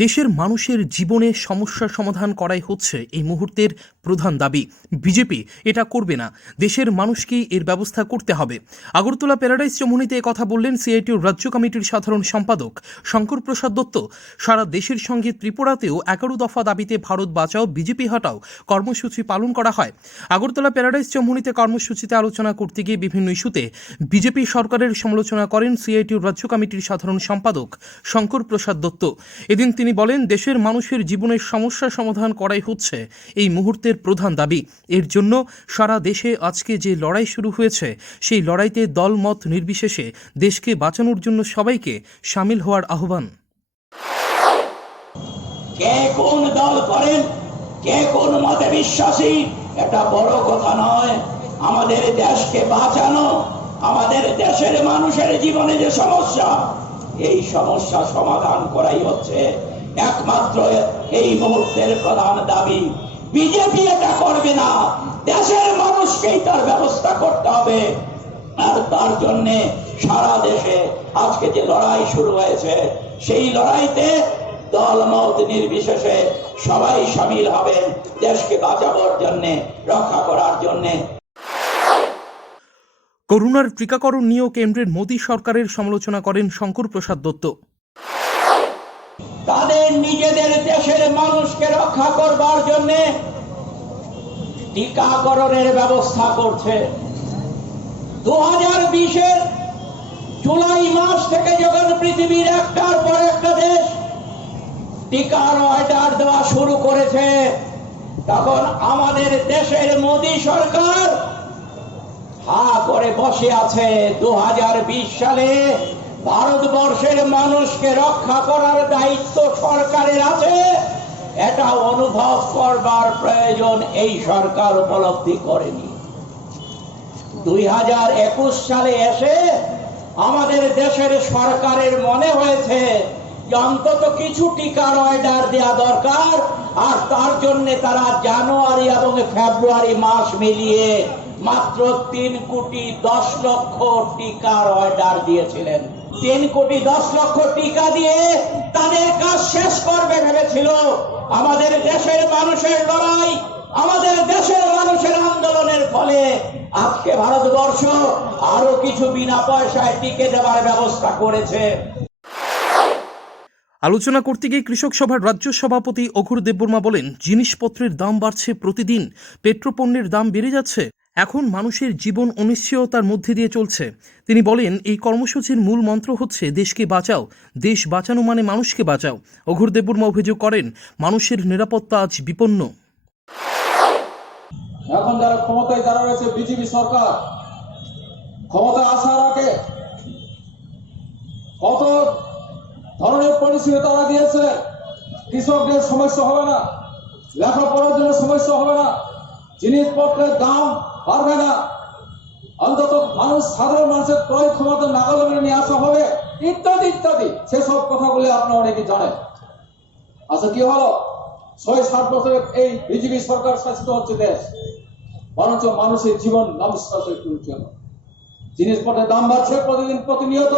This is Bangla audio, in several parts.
দেশের মানুষের জীবনে সমস্যার সমাধান করাই হচ্ছে এই মুহূর্তের প্রধান দাবি। বিজেপি এটা করবে না, দেশের মানুষকেই এর ব্যবস্থা করতে হবে। আগরতলা প্যারাডাইস চমুনিতে কথা বললেন সিআইটিউর রাজ্য কমিটির সাধারণ সম্পাদক শঙ্কর প্রসাদ দত্ত। সারা দেশের সঙ্গে ত্রিপুরাতেও 11 দফা দাবিতে ভারত বাঁচাও বিজেপি হটাও কর্মসূচি পালন করা হয়। আগরতলা প্যারাডাইস চমুনিতে কর্মসূচিতে আলোচনা করতে গিয়ে বিভিন্ন ইস্যুতে বিজেপি সরকারের সমালোচনা করেন সিআইটিউর রাজ্য কমিটির সাধারণ সম্পাদক শঙ্কর প্রসাদ দত্ত। এদিন তিনি বলেন, দেশের মানুষের জীবনের সমস্যা সমাধান করাই হচ্ছে এই মুহূর্তের প্রধান দাবি। এর জন্য সারা দেশে আজকে যে লড়াই শুরু হয়েছে, সেই লড়াইতে দলমত নির্বিশেষে দেশকে বাঁচানোর জন্য সবাইকে সামিল হওয়ার আহ্বান। কে কোন দল করেন, কে কোন মতে বিশ্বাসী, এটা বড় কথা নয়। আমাদের দেশকে বাঁচানো, আমাদের দেশের মানুষের জীবনে যে সমস্যা, এই সমস্যা সমাধান করাই হচ্ছে একমাত্র এই মুহূর্তের প্রধান দাবি। বিজেপি এটা করবে না, দেশের মানুষকেই তার ব্যবস্থা করতে হবে। আর তার জন্য সারা দেশে আজকে যে লড়াই শুরু হয়েছে, সেই লড়াইতে দলমত নির্বিশেষে সবাই সামিল হবেন দেশকে বাঁচাবার জন্য, রক্ষা করার জন্য। করোনার টিকাকরণ নিয়েও কেন্দ্রের মোদী সরকারের সমালোচনা করেন শঙ্কর প্রসাদ দত্ত। তাদের নিজেদের দেশের মানুষকে রক্ষা করবার জন্য টিকাকরণের ব্যবস্থা করছে। 2020-এর জুলাই মাস থেকে যখন পৃথিবীর একটার পর একটা দেশ টিকার অর্ডার দেওয়া শুরু করেছে, তখন আমাদের দেশের মোদী সরকার হা করে বসে আছে। 2020 সালে ভারতবর্ষের মানুষকে রক্ষা করার দায়িত্ব সরকারের আছে, এটা অনুভব করবার প্রয়োজন এই সরকার উপলব্ধি করেনি। 2021 সালে এসে আমাদের দেশের সরকারের মনে হয়েছে যে অন্তত কিছু টিকার অর্ডার দেওয়া দরকার, আর তার জন্য তারা জানুয়ারি এবং ফেব্রুয়ারি মাস মিলিয়ে মাত্র 3,10,00,000 টিকার অর্ডার দিয়েছিলেন। 3,10,00,000 টিকা দিয়ে তাদের কাজ শেষ করবে ভেবেছিল। আমাদের দেশের মানুষের লড়াই, আমাদের দেশের মানুষের আন্দোলনের ফলে আজকে ভারতবর্ষ আরো কিছু বিনা পয়সায় টিকে দেওয়ার ব্যবস্থা করেছে। আলোচনা করতে গিয়ে কৃষক সভার রাজ্য সভাপতি অঘুর দেববর্মা বলেন, জিনিসপত্রের দাম বাড়ছে প্রতিদিন, পেট্রোপণ্যের দাম বেড়ে যাচ্ছে, এখন মানুষের জীবন অনিশ্চয়তার মধ্যে দিয়ে চলছে। তিনি বলেন, এই কর্মসূচির মূল মন্ত্র হচ্ছে দেশকে বাঁচাও, দেশ বাঁচানো মানে মানুষকে বাঁচাও। অঘুর দেববর্মা অভিযোগ করেন, মানুষের নিরাপত্তা আজ বিপন্ন। এখন যারা ক্ষমতায় যারা রয়েছে, বিজেপি সরকার ক্ষমতা আসার আগে কত ধরনের পরিষেবা তারা দিয়েছে। কৃষকদের সমস্যা হবে না, লেখাপড়ার জন্য সমস্যা হবে না, জিনিসপত্রের দাম বাড়বে না, অন্তত মানুষ সাধারণ মানুষের ক্রয় ক্ষমতা নাগালে নিয়ে আসা হবে, ইত্যাদি ইত্যাদি। সেসব কথাগুলি আপনারা অনেকে জানেন। আচ্ছা, কি হলো? ৬-৭ বছরের এই বিজেপি সরকার শাসিত হচ্ছে দেশ, বরঞ্চ মানুষের জীবন নমস্কার তুলছে। জিনিসপত্রের দাম বাড়ছে প্রতিদিন, প্রতিনিয়ত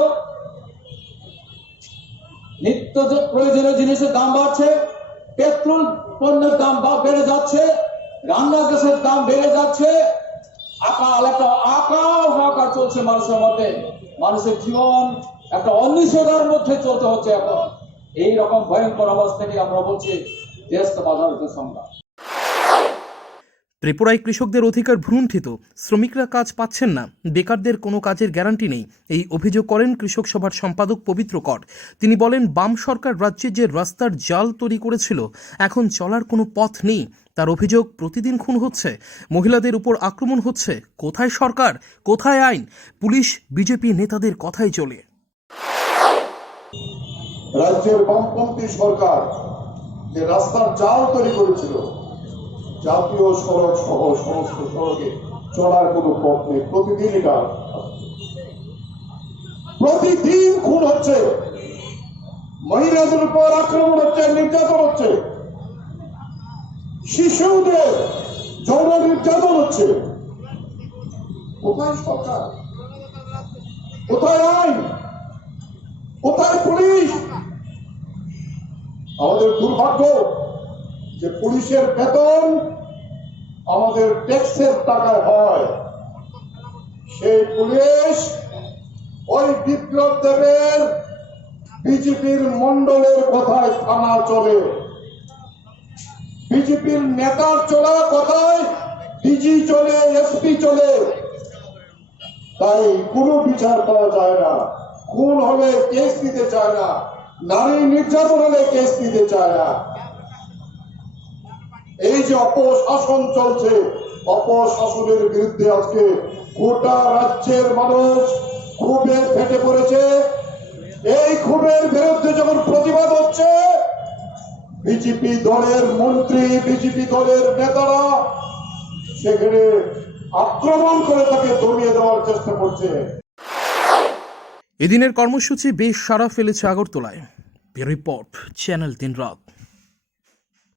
নিত্য প্রয়োজনীয় জিনিসের দাম বাড়ছে, পেট্রোল পণ্যের দাম বেড়ে যাচ্ছে, রান্না গ্যাসের দাম বেড়ে যাচ্ছে, হাহাকার চলছে মানুষের মধ্যে। মানুষের জীবন একটা অনিশ্চয়তার মধ্যে চলতে হচ্ছে। এখন এই রকম ভয়ঙ্কর অবস্থা থেকে আমরা বলছি দেশকে বাঁচানোর সংগ্রাম। ত্রিপুরায় কৃষকদের অধিকার ভ্রুণ্ঠিত, শ্রমিকরা কাজ পাচ্ছেন না, বেকারদের কোনো কাজের গ্যারান্টি নেই, এই অভিযোগ করেন কৃষক সভার সম্পাদক পবিত্র কর। তিনি বলেন, বাম সরকার রাজ্যে যে রাস্তার জাল তৈরি করেছিল, এখন চলার কোনো পথ নেই। তার অভিযোগ, প্রতিদিন খুন হচ্ছে, মহিলাদের উপর আক্রমণ হচ্ছে। কোথায় সরকার, কোথায় আইন? পুলিশ বিজেপি নেতাদের কথাই চলে। রাজ্যের বামপন্থী সরকার যে রাস্তার জাল তৈরি করেছিল, জাতীয় সড়ক সহ সমস্ত সড়কে চলার কোনো পথ নেই। প্রতিদিন এটা প্রতিদিন খুন হচ্ছে, মহিলাদের উপর আক্রমণ হচ্ছে, নির্যাতন হচ্ছে, শিশুদের যৌন নির্যাতন হচ্ছে। কোথায় সরকার, কোথায় আইন, কোথায় পুলিশ? আমাদের দুর্ভাগ্য যে পুলিশের বেতন আমাদের ট্যাক্সের টাকায় হয়। সেই পুলিশ ওই বিপ্লব দেবের বিজেপির মন্ডলের কথায় থানা চলে, বিজেপির নেতার চলা কথায় ডিজি চলে, এসপি চলে। তাই কোনো বিচার পাওয়া যায় না, খুন হলে কেস দিতে চায় না, নারী নির্যাতন হলে কেস দিতে চায় না। এই যে অপশাসন চলছে, অপশাসনের বিরুদ্ধে আজকে গোটা রাজ্যের মানুষ ক্ষোভে ফেটে পড়েছে। এই ক্ষোভের বিরুদ্ধে যখন প্রতিবাদ হচ্ছে, বিজেপি দলের মন্ত্রী, বিজেপি দলের নেতারা সেখানে আক্রমণ করে তাকে দমিয়ে দেওয়ার চেষ্টা করছে। এদিনের কর্মসূচি বেশ সাড়া ফেলেছে আগরতলায়। রিপোর্ট চ্যানেল 3 রাত।